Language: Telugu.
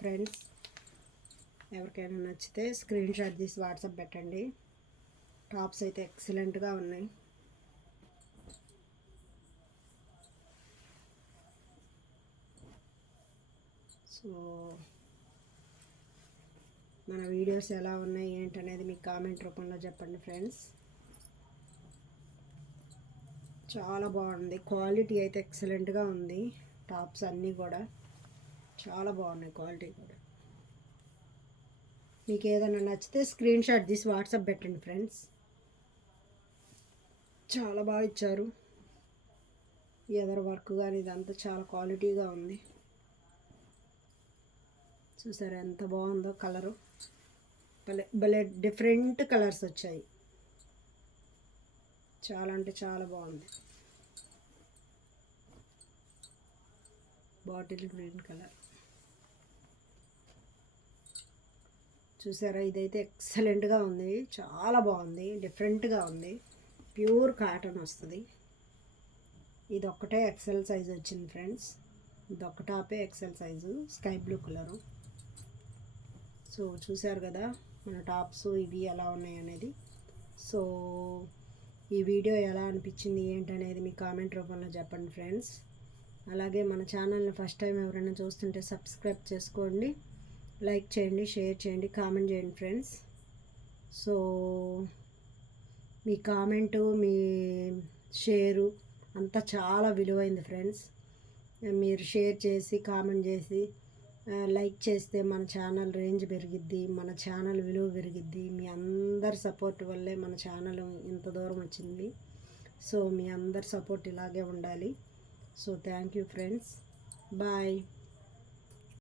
ఫ్రెండ్స్ ఎవరికైనా నచ్చితే స్క్రీన్ షాట్ తీసి వాట్సాప్ పెట్టండి. టాప్స్ అయితే ఎక్సలెంట్గా ఉన్నాయి. సో మన వీడియోస్ ఎలా ఉన్నాయి ఏంటనేది మీకు కామెంట్ రూపంలో చెప్పండి ఫ్రెండ్స్. చాలా బాగుంది. క్వాలిటీ అయితే ఎక్సలెంట్గా ఉంది. టాప్స్ అన్నీ కూడా. చాలా బాగున్నాయి క్వాలిటీ కూడా. మీకు ఏదైనా నచ్చితే స్క్రీన్ షాట్ తీసి వాట్సాప్ పెట్టండి ఫ్రెండ్స్. చాలా బాగా ఇచ్చారు. ఎదర్ వర్క్ కానీ ఇదంతా చాలా క్వాలిటీగా ఉంది. చూసారు ఎంత బాగుందో కలరు. భలే భలే డిఫరెంట్ కలర్స్ వచ్చాయి. చాలా అంటే చాలా బాగుంది. Bottle green colour. చూసారా? ఇదైతే ఎక్సలెంట్గా ఉంది. చాలా బాగుంది. డిఫరెంట్గా ఉంది. ప్యూర్ కాటన్ వస్తుంది. ఇది ఒక్కటే ఎక్సెల్ సైజ్ వచ్చింది ఫ్రెండ్స్. ఇది ఒక్కటాపే XL size. Sky blue colour. So చూశారు కదా? మన టాప్స్ ఇవి ఎలా ఉన్నాయి అనేది. సో ఈ వీడియో ఎలా అనిపించింది ఏంటనేది మీ కామెంట్ రూపంలో చెప్పండి ఫ్రెండ్స్. అలాగే మన ఛానల్ని ఫస్ట్ టైం ఎవరైనా చూస్తుంటే సబ్స్క్రైబ్ చేసుకోండి లైక్ చేయండి షేర్ చేయండి కామెంట్ చేయండి ఫ్రెండ్స్. సో మీ కామెంటు మీ షేరు అంతా చాలా విలువైంది ఫ్రెండ్స్. మీరు షేర్ చేసి కామెంట్ చేసి లైక్ చేస్తే మన ఛానల్ రేంజ్ పెరిగిద్ది మన ఛానల్ విలువ పెరిగిద్ది. మీ అందరి సపోర్ట్ వల్లే మన ఛానల్ ఇంత దూరం వచ్చింది. సో మీ అందరి సపోర్ట్ ఇలాగే ఉండాలి. So thank you friends bye